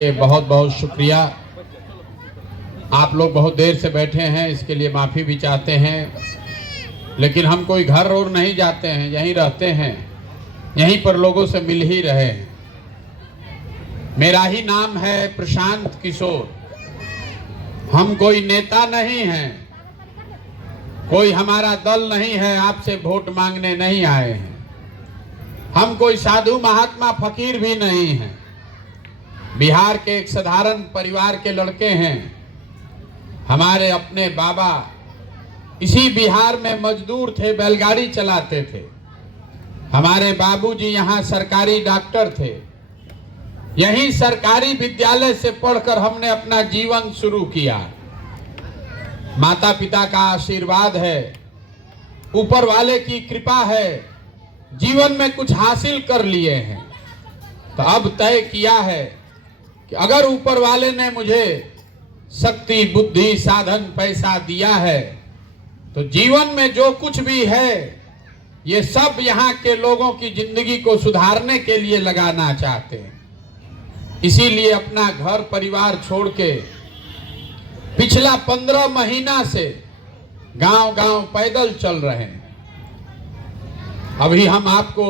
बहुत बहुत शुक्रिया। आप लोग बहुत देर से बैठे हैं, इसके लिए माफ़ी भी चाहते हैं, लेकिन हम कोई घर और नहीं जाते हैं, यहीं रहते हैं, यहीं पर लोगों से मिल ही रहे हैं। मेरा ही नाम है प्रशांत किशोर। हम कोई नेता नहीं हैं, कोई हमारा दल नहीं है, आपसे वोट मांगने नहीं आए हैं। हम कोई साधु महात्मा फकीर भी नहीं हैं, बिहार के एक साधारण परिवार के लड़के हैं। हमारे अपने बाबा इसी बिहार में मजदूर थे, बैलगाड़ी चलाते थे। हमारे बाबूजी यहाँ सरकारी डॉक्टर थे। यहीं सरकारी विद्यालय से पढ़कर हमने अपना जीवन शुरू किया। माता पिता का आशीर्वाद है, ऊपर वाले की कृपा है, जीवन में कुछ हासिल कर लिए हैं। तो अब तय किया है कि अगर ऊपर वाले ने मुझे शक्ति, बुद्धि, साधन, पैसा दिया है, तो जीवन में जो कुछ भी है ये सब यहाँ के लोगों की जिंदगी को सुधारने के लिए लगाना चाहते हैं। इसीलिए अपना घर परिवार छोड़ के पिछला 15 महीना से गांव गांव पैदल चल रहे हैं। अभी हम आपको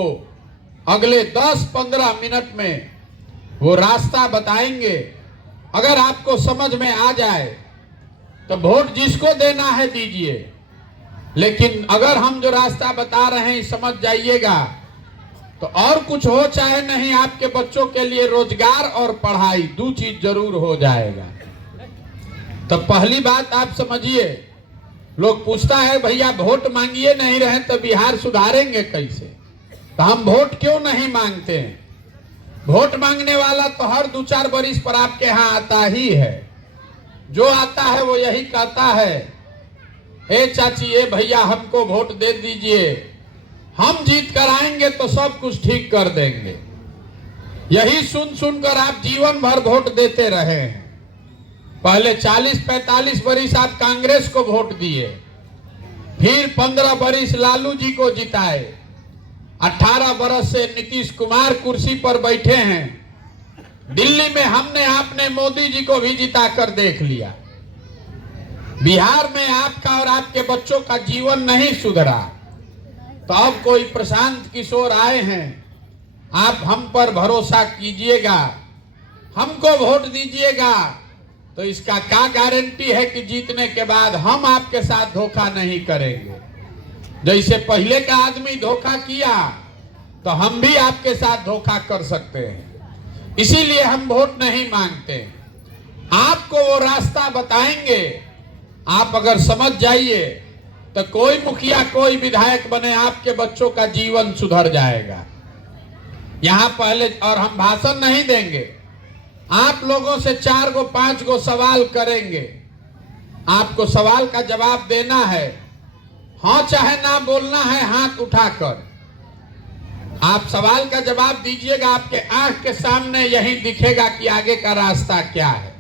अगले 10-15 मिनट में वो रास्ता बताएंगे। अगर आपको समझ में आ जाए तो वोट जिसको देना है दीजिए, लेकिन अगर हम जो रास्ता बता रहे हैं समझ जाइएगा तो और कुछ हो चाहे नहीं, आपके बच्चों के लिए रोजगार और पढ़ाई 2 चीज जरूर हो जाएगा। तो पहली बात आप समझिए, लोग पूछता है भैया वोट मांगिए नहीं रहे तो बिहार सुधारेंगे कैसे? तो हम वोट क्यों नहीं मांगते हैं? वोट मांगने वाला तो हर 2-4 बरिस पर आपके यहाँ आता ही है। जो आता है वो यही कहता है, ए चाची, ए भैया, हमको वोट दे दीजिए, हम जीत कर आएंगे तो सब कुछ ठीक कर देंगे। यही सुन सुनकर आप जीवन भर वोट देते रहे हैं। पहले 40-45 बरिस आप कांग्रेस को वोट दिए, फिर 15 बरिस लालू जी को जिताए, 18 बरस से नीतीश कुमार कुर्सी पर बैठे हैं। दिल्ली में हमने आपने मोदी जी को भी जिता कर देख लिया। बिहार में आपका और आपके बच्चों का जीवन नहीं सुधरा। तो अब कोई प्रशांत किशोर आए हैं, आप हम पर भरोसा कीजिएगा, हमको वोट दीजिएगा, तो इसका क्या गारंटी है कि जीतने के बाद हम आपके साथ धोखा नहीं करेंगे। जैसे पहले का आदमी धोखा किया तो हम भी आपके साथ धोखा कर सकते हैं। इसीलिए हम वोट नहीं मांगते, आपको वो रास्ता बताएंगे। आप अगर समझ जाइए तो कोई मुखिया, कोई विधायक बने, आपके बच्चों का जीवन सुधर जाएगा। यहाँ पहले और हम भाषण नहीं देंगे, आप लोगों से 4-5 सवाल करेंगे। आपको सवाल का जवाब देना है, हाँ चाहे ना बोलना है हाथ उठाकर। आप सवाल का जवाब दीजिएगा, आपके आंख के सामने यही दिखेगा कि आगे का रास्ता क्या है।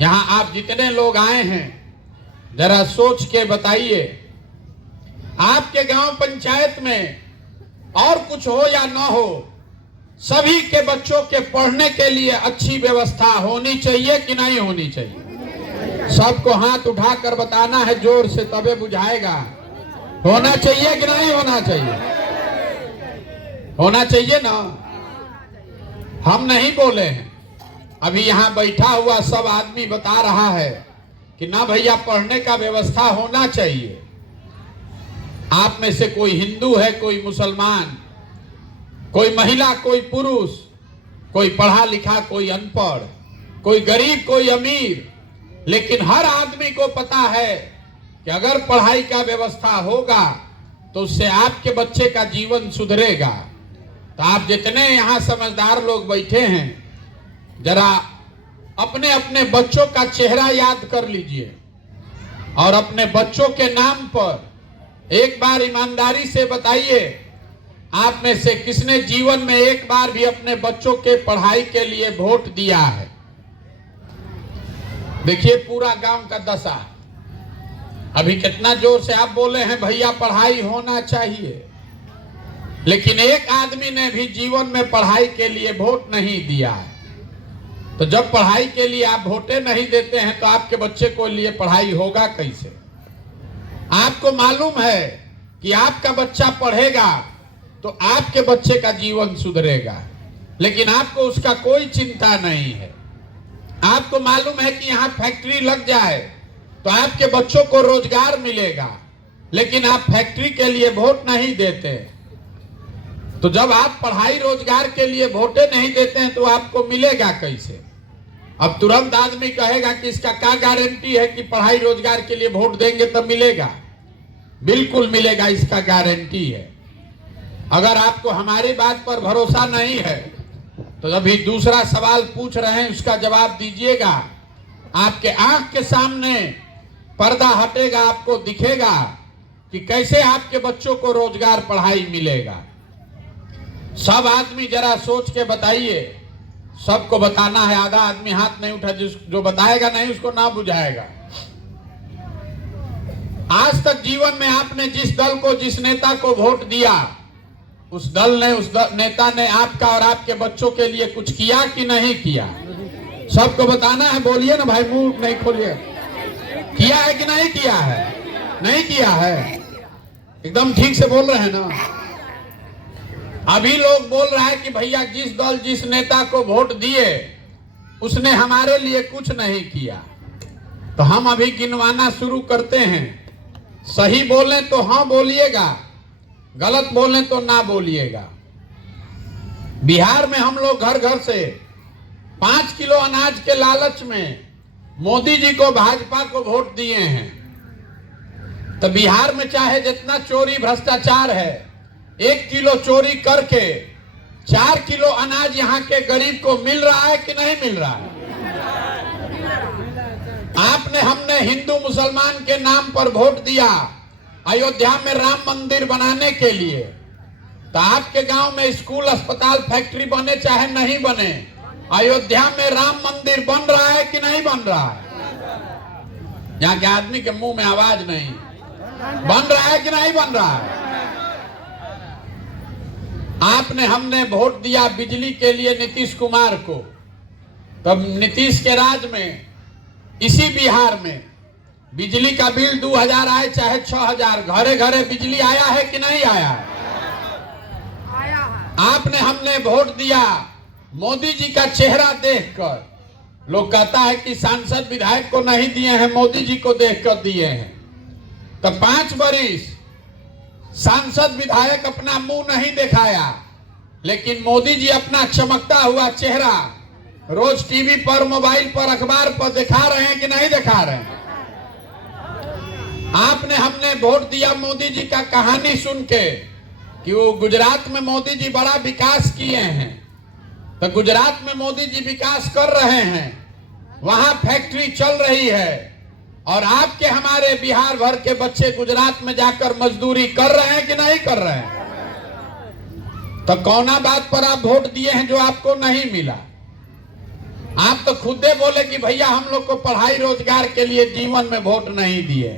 यहाँ आप जितने लोग आए हैं जरा सोच के बताइए, आपके गांव पंचायत में और कुछ हो या ना हो, सभी के बच्चों के पढ़ने के लिए अच्छी व्यवस्था होनी चाहिए कि नहीं होनी चाहिए? सबको हाथ उठाकर बताना है जोर से, तबे बुझाएगा। होना चाहिए कि नहीं होना चाहिए? होना चाहिए ना। हम नहीं बोले हैं, अभी यहाँ बैठा हुआ सब आदमी बता रहा है कि ना भैया पढ़ने का व्यवस्था होना चाहिए। आप में से कोई हिंदू है, कोई मुसलमान, कोई महिला, कोई पुरुष, कोई पढ़ा लिखा, कोई अनपढ़, कोई गरीब, कोई अमीर, लेकिन हर आदमी को पता है कि अगर पढ़ाई का व्यवस्था होगा तो उससे आपके बच्चे का जीवन सुधरेगा। तो आप जितने यहाँ समझदार लोग बैठे हैं, जरा अपने अपने बच्चों का चेहरा याद कर लीजिए और अपने बच्चों के नाम पर एक बार ईमानदारी से बताइए, आप में से किसने जीवन में एक बार भी अपने बच्चों के पढ़ाई के लिए वोट दिया है? देखिए पूरा गांव का दशा। अभी कितना जोर से आप बोले हैं भैया पढ़ाई होना चाहिए, लेकिन एक आदमी ने भी जीवन में पढ़ाई के लिए वोट नहीं दिया है। तो जब पढ़ाई के लिए आप वोटें नहीं देते हैं तो आपके बच्चे को लिए पढ़ाई होगा कैसे? आपको मालूम है कि आपका बच्चा पढ़ेगा तो आपके बच्चे का जीवन सुधरेगा, लेकिन आपको उसका कोई चिंता नहीं है। आपको मालूम है कि यहाँ फैक्ट्री लग जाए तो आपके बच्चों को रोजगार मिलेगा, लेकिन आप फैक्ट्री के लिए वोट नहीं देते। तो जब आप पढ़ाई रोजगार के लिए वोटें नहीं देते हैं तो आपको मिलेगा कैसे? अब तुरंत आदमी कहेगा कि इसका क्या गारंटी है कि पढ़ाई रोजगार के लिए वोट देंगे तब मिलेगा? बिल्कुल मिलेगा, इसका गारंटी है। अगर आपको हमारी बात पर भरोसा नहीं है तो अभी दूसरा सवाल पूछ रहे हैं, उसका जवाब दीजिएगा। आपके आंख के सामने पर्दा हटेगा, आपको दिखेगा कि कैसे आपके बच्चों को रोजगार पढ़ाई मिलेगा। सब आदमी जरा सोच के बताइए, सबको बताना है। आधा आदमी हाथ नहीं उठा, जो बताएगा नहीं उसको ना बुझाएगा। आज तक जीवन में आपने जिस दल को, जिस नेता को वोट दिया, उस दल ने, नेता ने आपका और आपके बच्चों के लिए कुछ किया कि नहीं किया? सबको बताना है, बोलिए ना भाई, मुंह नहीं खोलिए। किया है कि नहीं किया है? नहीं किया है, एकदम ठीक से बोल रहे हैं ना। अभी लोग बोल रहा है कि भैया जिस दल, जिस नेता को वोट दिए उसने हमारे लिए कुछ नहीं किया। तो हम अभी गिनवाना शुरू करते हैं। सही बोलें तो हाँ बोलिएगा, गलत बोलें तो ना बोलिएगा। बिहार में हम लोग घर घर से 5 किलो अनाज के लालच में मोदी जी को, भाजपा को वोट दिए हैं। तो बिहार में चाहे जितना चोरी भ्रष्टाचार है, 1 किलो चोरी करके 4 किलो अनाज यहाँ के गरीब को मिल रहा है कि नहीं मिल रहा है? आपने, हमने हिंदू मुसलमान के नाम पर वोट दिया अयोध्या में राम मंदिर बनाने के लिए। तो आपके गांव में स्कूल, अस्पताल, फैक्ट्री बने चाहे नहीं बने, अयोध्या में राम मंदिर बन रहा है कि नहीं बन रहा है? यहाँ के आदमी के मुंह में आवाज नहीं। बन रहा है कि नहीं बन रहा है? आपने, हमने वोट दिया बिजली के लिए नीतीश कुमार को। तब नीतीश के राज में इसी बिहार में बिजली का बिल 2000 आए चाहे 6000, घरे घरे बिजली आया है कि नहीं आया है? आपने, हमने वोट दिया मोदी जी का चेहरा देखकर। लोग कहता है कि सांसद विधायक को नहीं दिए हैं, मोदी जी को देखकर दिए हैं। तो 5 बरिस सांसद विधायक अपना मुंह नहीं दिखाया, लेकिन मोदी जी अपना चमकता हुआ चेहरा रोज टीवी पर, मोबाइल पर, अखबार पर दिखा रहे हैं कि नहीं दिखा रहे हैं? आपने, हमने वोट दिया मोदी जी का कहानी सुन के कि वो गुजरात में मोदी जी बड़ा विकास किए हैं। तो गुजरात में मोदी जी विकास कर रहे हैं, वहां फैक्ट्री चल रही है, और आपके, हमारे बिहार भर के बच्चे गुजरात में जाकर मजदूरी कर रहे हैं कि नहीं कर रहे हैं? तो कौना बात पर आप वोट दिए हैं जो आपको नहीं मिला? आप तो खुदे बोले कि भैया हम लोग को पढ़ाई रोजगार के लिए जीवन में वोट नहीं दिए।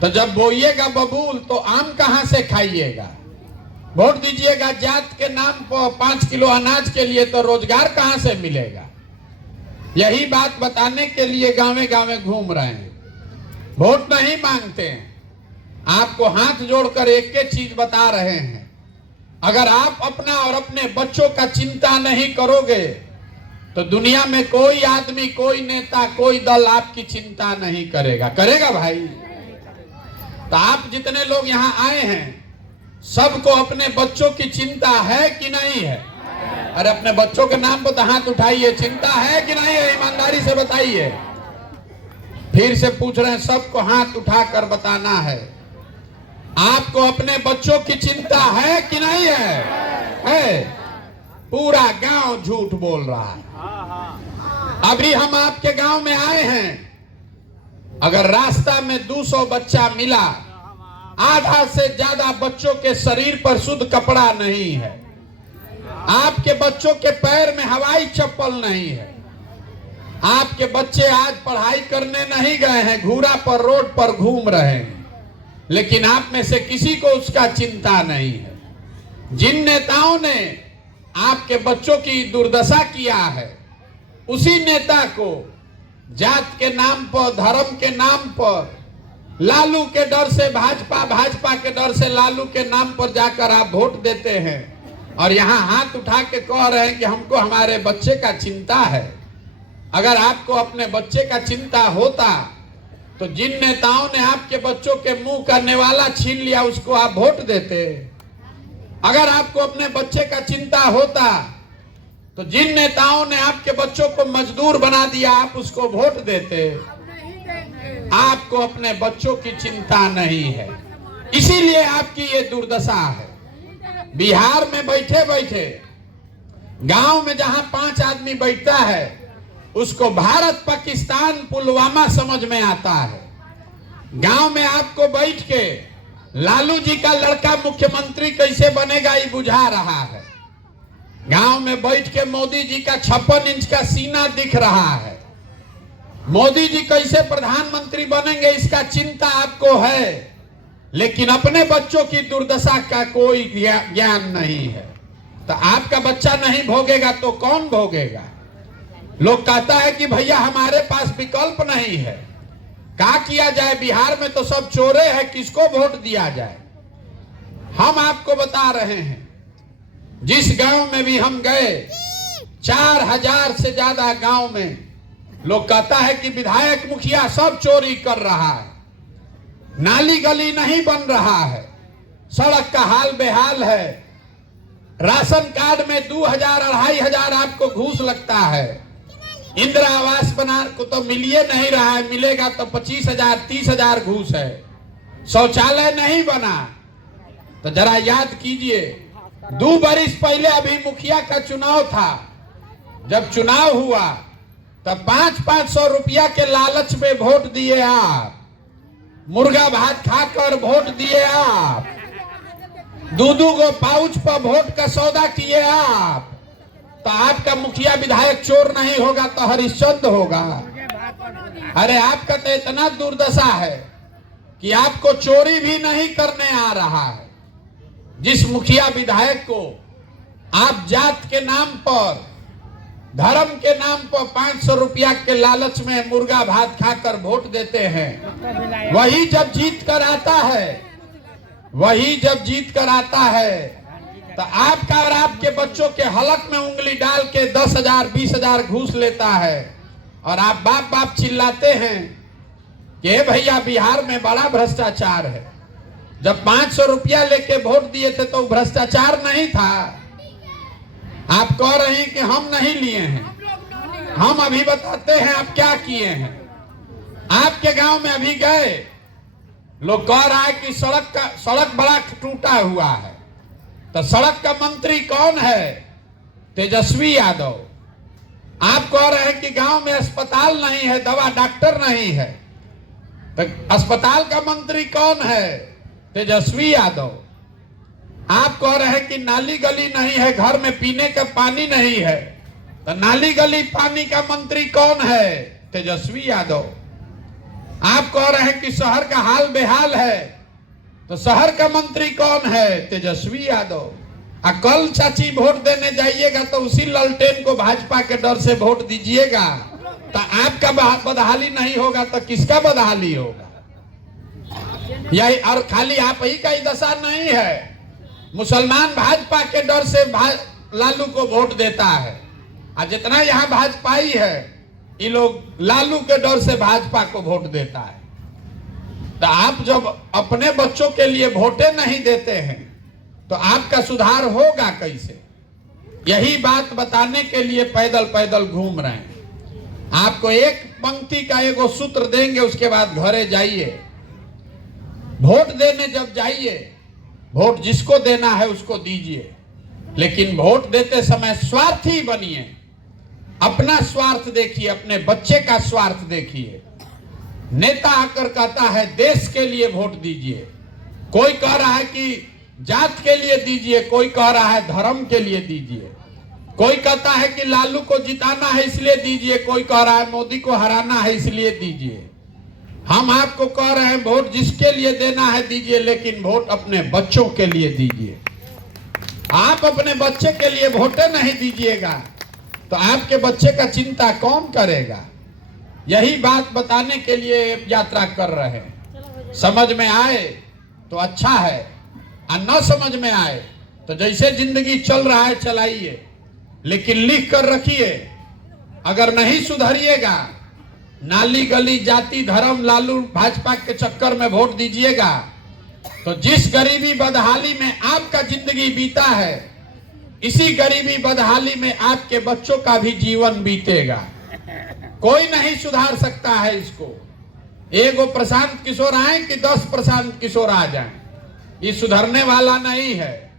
तो जब बोइएगा बबूल तो आम कहां से खाइएगा? वोट दीजिएगा जात के नाम पर 5 किलो अनाज के लिए, तो रोजगार कहां से मिलेगा? यही बात बताने के लिए गांवे गांवे घूम रहे हैं। वोट नहीं मांगते हैं, आपको हाथ जोड़कर एक एक चीज बता रहे हैं। अगर आप अपना और अपने बच्चों का चिंता नहीं करोगे तो दुनिया में कोई आदमी, कोई नेता, कोई दल आपकी चिंता नहीं करेगा। करेगा भाई? तो आप जितने लोग यहाँ आए हैं, सबको अपने बच्चों की चिंता है कि नहीं है? अरे अपने बच्चों के नाम पर तो हाथ उठाइए, चिंता है कि नहीं है? ईमानदारी से बताइए। फिर से पूछ रहे हैं, सबको हाथ उठाकर बताना है। आपको अपने बच्चों की चिंता है कि नहीं है? है। पूरा गांव झूठ बोल रहा है। अभी हम आपके गांव में आए हैं, अगर रास्ता में 200 बच्चा मिला, आधा से ज्यादा बच्चों के शरीर पर शुद्ध कपड़ा नहीं है। आपके बच्चों के पैर में हवाई चप्पल नहीं है। आपके बच्चे आज पढ़ाई करने नहीं गए हैं, घूरा पर, रोड पर घूम रहे हैं, लेकिन आप में से किसी को उसका चिंता नहीं है। जिन नेताओं ने आपके बच्चों की दुर्दशा किया है, उसी नेता को जात के नाम पर, धर्म के नाम पर, लालू के डर से भाजपा, भाजपा के डर से लालू के नाम पर जाकर आप वोट देते हैं और यहाँ हाथ उठा के कह रहे हैं कि हमको हमारे बच्चे का चिंता है। अगर आपको अपने बच्चे का चिंता होता तो जिन नेताओं ने आपके बच्चों के मुंह का नेवाला छीन लिया उसको आप वोट देते। अगर आपको अपने बच्चे का चिंता होता तो जिन नेताओं ने आपके बच्चों को मजदूर बना दिया आप उसको वोट देते। आपको अपने बच्चों की चिंता नहीं है, इसीलिए आपकी ये दुर्दशा है। बिहार में बैठे बैठे गांव में जहां 5 आदमी बैठता है उसको भारत पाकिस्तान पुलवामा समझ में आता है। गांव में आपको बैठ के लालू जी का लड़का मुख्यमंत्री कैसे बनेगा ये बुझा रहा है। गांव में बैठ के मोदी जी का 56 इंच का सीना दिख रहा है। मोदी जी कैसे प्रधानमंत्री बनेंगे इसका चिंता आपको है, लेकिन अपने बच्चों की दुर्दशा का कोई ज्ञान नहीं है। तो आपका बच्चा नहीं भोगेगा तो कौन भोगेगा? लोग कहता है कि भैया हमारे पास विकल्प नहीं है, क्या किया जाए? बिहार में तो सब चोरे हैं, किसको वोट दिया जाए? हम आपको बता रहे हैं, जिस गांव में भी हम गए 4000 से ज्यादा गांव में लोग कहता है कि विधायक मुखिया सब चोरी कर रहा है, नाली गली नहीं बन रहा है, सड़क का हाल बेहाल है, राशन कार्ड में 2000-2500 आपको घूस लगता है, इंदिरा आवास बना को तो मिलिए नहीं रहा है, मिलेगा तो 25,000-30,000 घूस है, शौचालय नहीं बना। तो जरा याद कीजिए 2 बरिस पहले अभी मुखिया का चुनाव था, जब चुनाव हुआ तब 500-500 रुपया के लालच में वोट दिए आप, मुर्गा भात खाकर वोट दिए आप, 2-2 गो पाउच पर वोट का सौदा किए आप। तो आपका मुखिया विधायक चोर नहीं होगा तो हरिश्चंद्र होगा। अरे आपका तो इतना दुर्दशा है कि आपको चोरी भी नहीं करने आ रहा है। जिस मुखिया विधायक को आप जात के नाम पर, धर्म के नाम पर 500 रुपया के लालच में मुर्गा भात खाकर वोट देते हैं, वही जब जीत कर आता है तो आपका और आपके बच्चों के हलक में उंगली डाल के 10,000-20,000 घूस लेता है और आप बाप बाप चिल्लाते हैं कि भैया बिहार में बड़ा भ्रष्टाचार है। जब 500 रुपया लेके वोट दिए थे तो भ्रष्टाचार नहीं था। आप कह रहे हैं कि हम नहीं लिए हैं, हम अभी बताते हैं आप क्या किए हैं। आपके गांव में अभी गए, लोग कह रहा है कि सड़क बड़ा टूटा हुआ है, तो सड़क का मंत्री कौन है? तेजस्वी यादव। आप कह रहे हैं कि गांव में अस्पताल नहीं है, दवा डॉक्टर नहीं है, तो अस्पताल का मंत्री कौन है? तेजस्वी यादव। आप कह रहे हैं कि नाली गली नहीं है, घर में पीने का पानी नहीं है, तो नाली गली पानी का मंत्री कौन है? तेजस्वी यादव। आप कह रहे हैं कि शहर का हाल बेहाल है, तो शहर का मंत्री कौन है? तेजस्वी यादव। कल चाची वोट देने जाइएगा तो उसी ललटेन को भाजपा के डर से वोट दीजिएगा, तो आपका बदहाली नहीं होगा तो किसका बदहाली होगा? यही, और खाली आप ही का ही दशा नहीं है। मुसलमान भाजपा के डर से लालू को वोट देता है, और जितना यहाँ भाजपाई है ये लोग लालू के डर से भाजपा को वोट देता है। तो आप जब अपने बच्चों के लिए वोटे नहीं देते हैं तो आपका सुधार होगा कैसे? यही बात बताने के लिए पैदल पैदल घूम रहे हैं। आपको एक पंक्ति का एगो सूत्र देंगे, उसके बाद घरे जाइए, वोट देने जब जाइए, वोट जिसको देना है उसको दीजिए, लेकिन वोट देते समय स्वार्थी बनिए। अपना स्वार्थ देखिए, अपने बच्चे का स्वार्थ देखिए। नेता आकर कहता है देश के लिए वोट दीजिए, कोई कह रहा है कि जात के लिए दीजिए, कोई कह रहा है धर्म के लिए दीजिए, कोई कहता है कि लालू को जिताना है इसलिए दीजिए, कोई कह रहा है मोदी को हराना है इसलिए दीजिए। हम आपको कह रहे हैं वोट जिसके लिए देना है दीजिए, लेकिन वोट अपने बच्चों के लिए दीजिए। आप अपने बच्चे के लिए वोटे नहीं दीजिएगा तो आपके बच्चे का चिंता कौन करेगा? यही बात बताने के लिए यात्रा कर रहे हैं। समझ में आए तो अच्छा है, और न समझ में आए तो जैसे जिंदगी चल रहा है चलाइए, लेकिन लिख कर रखिए, अगर नहीं सुधरिएगा, नाली गली जाति धर्म लालू भाजपा के चक्कर में वोट दीजिएगा, तो जिस गरीबी बदहाली में आपका जिंदगी बीता है, इसी गरीबी बदहाली में आपके बच्चों का भी जीवन बीतेगा। कोई नहीं सुधार सकता है इसको। एगो प्रशांत किशोर आए कि 10 प्रशांत किशोर आ जाएं, ये सुधरने वाला नहीं है।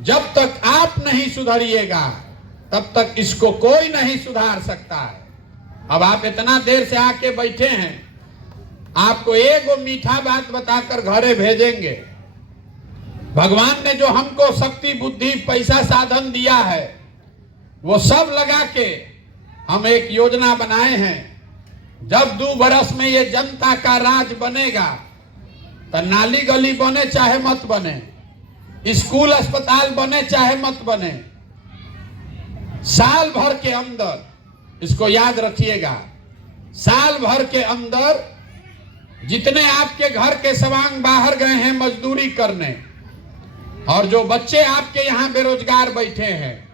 जब तक आप नहीं सुधरिएगा तब तक इसको कोई नहीं सुधार सकता है। अब आप इतना देर से आके बैठे हैं, आपको एगो मीठा बात बताकर घरे भेजेंगे। भगवान ने जो हमको शक्ति बुद्धि पैसा साधन दिया है, वो सब लगा के हम एक योजना बनाए हैं। जब 2 बरस में ये जनता का राज बनेगा, तो नाली गली बने चाहे मत बने, स्कूल अस्पताल बने चाहे मत बने, साल भर के अंदर, इसको याद रखिएगा, साल भर के अंदर जितने आपके घर के सवांग बाहर गए हैं मजदूरी करने, और जो बच्चे आपके यहाँ बेरोजगार बैठे हैं,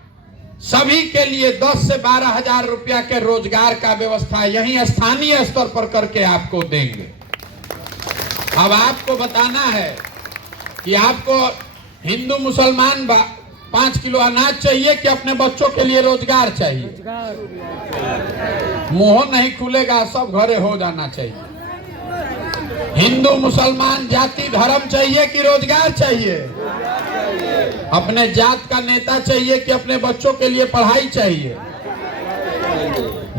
सभी के लिए 10 से 12 हजार रुपया के रोजगार का व्यवस्था यही स्थानीय स्तर पर करके आपको देंगे। अब आपको बताना है कि आपको हिंदू मुसलमान 5 किलो अनाज चाहिए कि अपने बच्चों के लिए रोजगार चाहिए। मुंह नहीं खुलेगा, सब घरे हो जाना चाहिए। हिंदू मुसलमान जाति धर्म चाहिए कि रोजगार चाहिए? अपने जात का नेता चाहिए कि अपने बच्चों के लिए पढ़ाई चाहिए?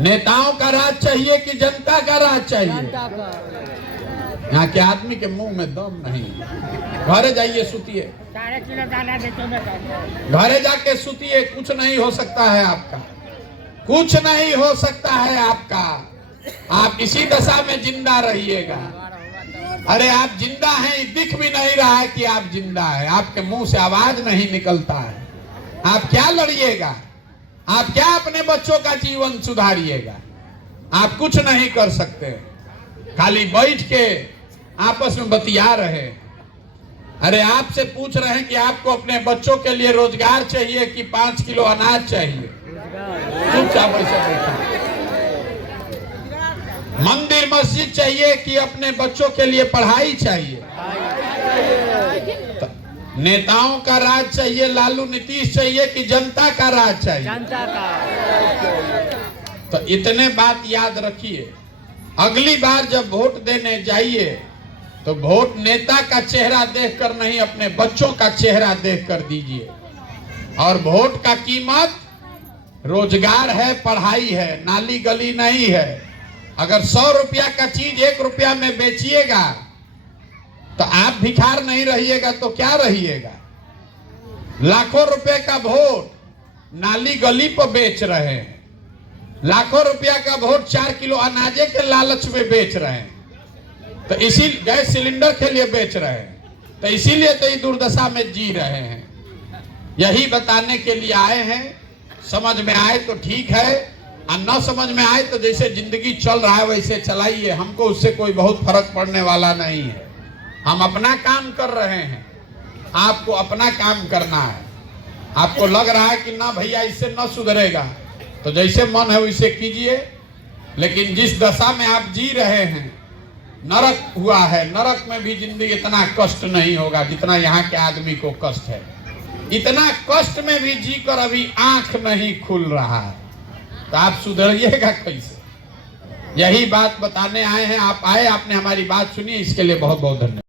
नेताओं का राज चाहिए कि जनता का राज चाहिए? यहाँ के आदमी के मुंह में दम नहीं। घरे जाइए, सुतिए, घरे जाके सुतिए, कुछ नहीं हो सकता है आपका, कुछ नहीं हो सकता है आपका। आप इसी दशा में जिंदा रहिएगा। अरे आप जिंदा हैं, दिख भी नहीं रहा है कि आप जिंदा है, आपके मुंह से आवाज नहीं निकलता है। आप क्या लड़िएगा? आप क्या अपने बच्चों का जीवन सुधारिएगा? आप कुछ नहीं कर सकते, खाली बैठ के आपस में बतिया रहे। अरे आपसे पूछ रहे हैं कि आपको अपने बच्चों के लिए रोजगार चाहिए कि 5 किलो अनाज चाहिए? चुपचाप ऐसे बैठा। मंदिर मस्जिद चाहिए कि अपने बच्चों के लिए पढ़ाई चाहिए? नेताओं का राज चाहिए, लालू नीतीश चाहिए कि जनता का राज चाहिए? जनता का। तो इतने बात याद रखिए। अगली बार जब वोट देने जाइए तो वोट नेता का चेहरा देखकर नहीं, अपने बच्चों का चेहरा देखकर दीजिए। और वोट का कीमत रोजगार है, पढ़ाई है, नाली गली नहीं है। अगर 100 रुपया का चीज 1 रुपया में बेचिएगा तो आप भिखार नहीं रहिएगा तो क्या रहिएगा? लाखों रुपए का वोट नाली गली पर बेच रहे हैं, लाखों रुपया का वोट 4 किलो अनाजे के लालच में बेच रहे हैं, तो इसी गैस सिलेंडर के लिए बेच रहे हैं, तो इसीलिए तो ये दुर्दशा में जी रहे हैं। यही बताने के लिए आए हैं। समझ में आए तो ठीक है, और न समझ में आए तो जैसे जिंदगी चल रहा है वैसे चलाइए। हमको उससे कोई बहुत फर्क पड़ने वाला नहीं है। हम अपना काम कर रहे हैं, आपको अपना काम करना है। आपको लग रहा है कि ना भैया इससे न सुधरेगा, तो जैसे मन है वैसे कीजिए, लेकिन जिस दशा में आप जी रहे हैं, नरक हुआ है। नरक में भी जिंदगी इतना कष्ट नहीं होगा जितना यहाँ के आदमी को कष्ट है। इतना कष्ट में भी जी कर अभी आंख नहीं खुल रहा है, तो आप सुधरिएगा कैसे? यही बात बताने आए हैं। आप आए, आपने हमारी बात सुनी, इसके लिए बहुत बहुत धन्यवाद।